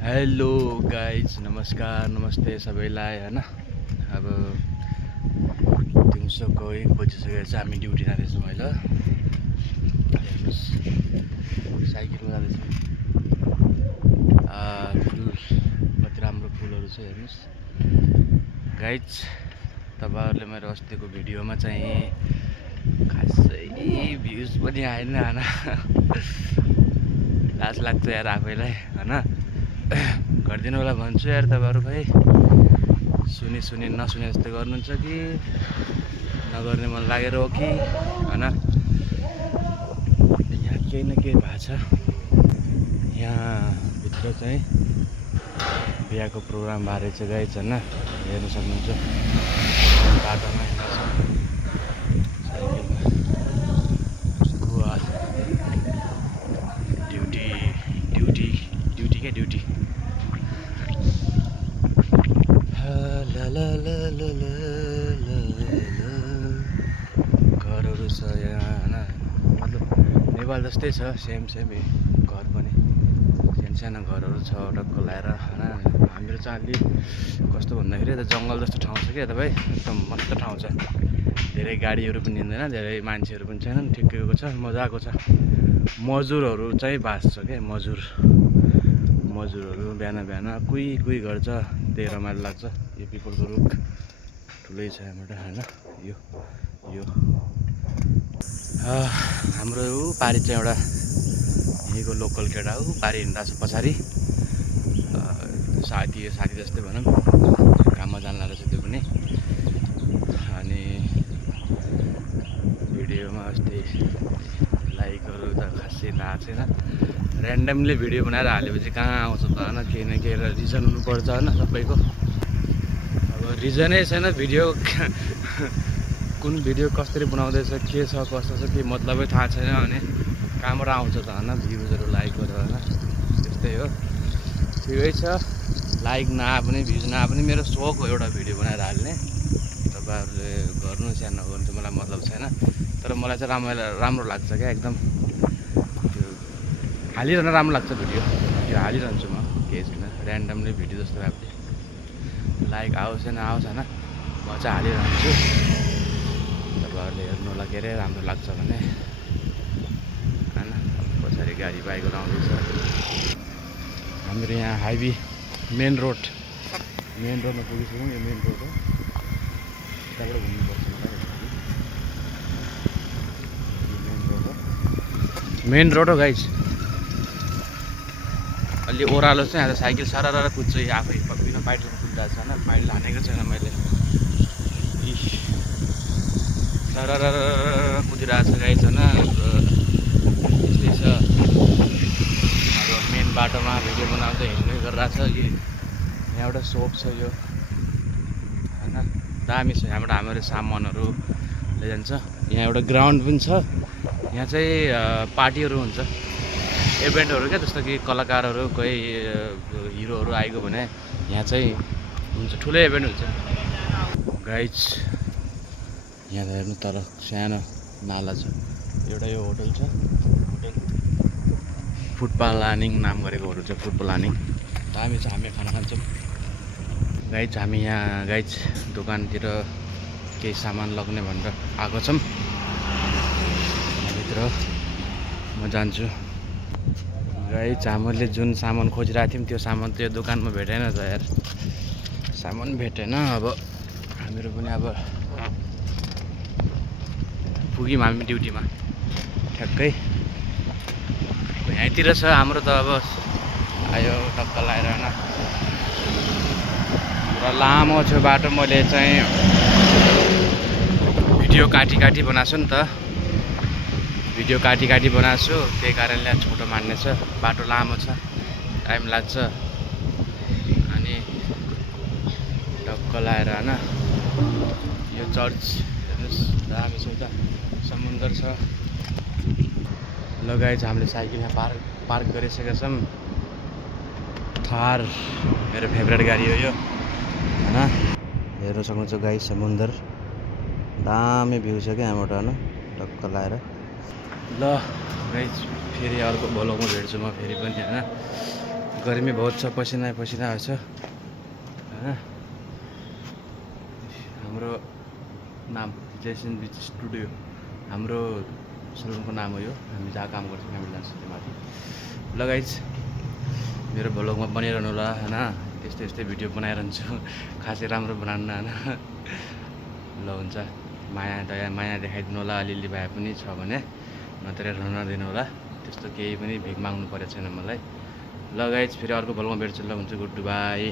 Hello guys, नमस्कार नमस्ते सबैलाई होइन। अब दिउँसोको 1 बजिसकेको छ, हामी ड्युटी जाँदैछौँ अहिले। हेर्नुहोस्, साइकलमा जाँदैछौँ। फुल कति राम्रो फुलहरू छ, हेर्नुहोस् गाइज। तपाईँहरूले मेरो अस्तिको भिडियोमा चाहिँ खासै भ्युज पनि आएन होइन। लाज लाग्छ यार आफैलाई होइन। गरिदिनु होला भन्छु यार, तपाईँहरू भाइ सुनि नसुने जस्तो गर्नुहुन्छ कि नगर्ने मन लागेर हो कि होइन। यहाँ केही न केही भएको छ। यहाँभित्र चाहिँ बिहाको प्रोग्राम भएर चाहिँ गाइज होइन, हेर्नु सक्नुहुन्छ। बाटोमा ड्युटी घरहरू छ यहाँ होइन। मतलब नेपाल जस्तै छ, सेम घर पनि सानो घरहरू छ टक्क लाएर होइन। हाम्रो चाहिँ अलि कस्तो भन्दाखेरि त जङ्गल जस्तो ठाउँ छ क्या तपाईँ, एकदम मस्त ठाउँ छ। धेरै गाडीहरू पनि हिँड्दैन, धेरै मान्छेहरू पनि छैनन्, ठिकैको छ, मजाको छ। मजुरहरू चाहिँ बाँच्छ क्या, मजुरहरू बिहान कुई गर्छ, त्यही रमाइलो लाग्छ। यो पिपलको रुख ठुलै छ यहाँबाट होइन। यो हाम्रो पारी चाहिँ एउटा यहीँको लोकल केटा हो, पारी हिँड्दा छ पछाडि। साथी जस्तै भनौँ, काममा जान्ला रहेछ त्यो पनि। अनि भिडियोमा अस्ति लाइकहरू त खासै थाहा छैन, ऱ्यान्डमली भिडियो बनाएर हालेपछि कहाँ आउँछ त होइन। केही न केही रिजन हुनुपर्छ होइन सबैको। अब रिजनै छैन भिडियो कुन भिडियो कसरी बनाउँदैछ, के छ कस्तो छ, केही मतलबै थाहा छैन भने कहाँबाट आउँछ त होइन भ्युजहरू, लाइकहरू होइन। त्यस्तै हो, ठिकै छ। लाइक नआए पनि भ्युज नआए पनि मेरो सोख हो एउटा भिडियो बनाएर हाल्ने। तपाईँहरूले गर्नुहोस् या नगर्नु चाहिँ मलाई मतलब छैन, तर मलाई चाहिँ राम्रो लाग्छ क्या एकदम। त्यो हालिरहन राम्रो लाग्छ भिडियो, त्यो हालिरहन्छु म, केही छैन। ऱ्यान्डमली भिडियो जस्तो भए पनि लाइक आओस् या नआओस् होइन, म चाहिँ हालिरहन्छु। तपाईँहरूले हेर्नु होला, के अरे राम्रो लाग्छ भने होइन। पछाडि गाडी बाइकहरू आउँदैछ। हाम्रो यहाँ हाइवे मेन रोडमा पुगिसक्यौँ। यो मेन रोड हो, यताबाट घुम्नुपर्छ मलाई। मेन रोड हो गाइज। अलि ओह्रालो चाहिँ आज साइकल सारा कुद्छु आफै, बिना पाइडलमा कुदिरहेको छ होइन। पाइडल हानेको छैन मैले, सारा कुदिरहेको छ गाइज होइन। त्यस्तै छ। अब मेन बाटोमा भिडियो बनाउँदै हिँड्दै गरिरहेको छ। यहाँ एउटा सोप छ यो होइन, दामी छ। यहाँबाट हाम्रो सामानहरू लैजान्छ। यहाँ एउटा ग्राउन्ड पनि छ। यहाँ चाहिँ पार्टीहरू हुन्छ, इभेन्टहरू क्या, जस्तो कि कलाकारहरू कोही हिरोहरू आइगयो भने यहाँ चाहिँ हुन्छ, ठुलै इभेन्ट हुन्छ गाइज। यहाँ हेर्नु तर सानो नाला छ एउटा। यो होटल छ, होटल फुड प्लानिङ नाम गरेको होटल छ, फुड प्लानिङ दामी छ। हामी खाना खान्छौँ गाइज। हामी यहाँ गाइज दोकानतिर केही सामान लग्ने भनेर आएको छौँ। भित्र म जान्छु गाइज। हामीले जुन सामान खोजिरहेको थियौँ त्यो सामान त्यो दोकानमा भेटेन त यार, सामान भेटेन। अब हामीहरू पनि अब पुग्यौँ हामी ड्युटीमा ठ्याक्कै। यहीँतिर छ हाम्रो त। अब आयो टक्क लगाएर होइन। पुरा लामो छ बाटो। मैले चाहिँ भिडियो काटी बनाएको छु नि त, भिडियो काटी बनाएको छु, त्यही कारणले छोटो मान्ने छ। बाटो लामो छ, टाइम लाग्छ। अनि टक्क लगाएर होइन। यो चर्च हेर्नुहोस्, दामी छ। उता समुद्र छ। ल गाइज, हामीले साइकल यहाँ पार्क गरिसकेका छौँ। थार मेरो फेभरेट गाडी हो यो होइन। हेर्नु सक्नुहुन्छ गाइज, समुद्र दामी भ्यू छ क्या यहाँबाट होइन, टक्क लगाएर। ल गाइज, फेरि अर्को ब्लगमा भेट्छु म फेरि पनि होइन। गर्मी बहुत छ, पसिना पसिना छ होइन। हाम्रो नाम जेसन बिच स्टुडियो, हाम्रो सलुनको नाम हो यो। हामी जहाँ काम गर्छौँ एम्बुलेन्स माथि। ल गाइज, मेरो भ्लगमा बनिरहनु होला होइन। यस्तै यस्तै भिडियो बनाइरहन्छु, खासै राम्रो बनाउनु होइन। ल हुन्छ, माया दया माया देखाइदिनु होला अलिअलि भए पनि छ भने, नत्र नदिनु होला। त्यस्तो केही पनि भिख माग्नु परेको छैन मलाई। ल गाइज, फेरि अर्को भ्लगमा भेट्छु। ल हुन्छ, गुड बाई।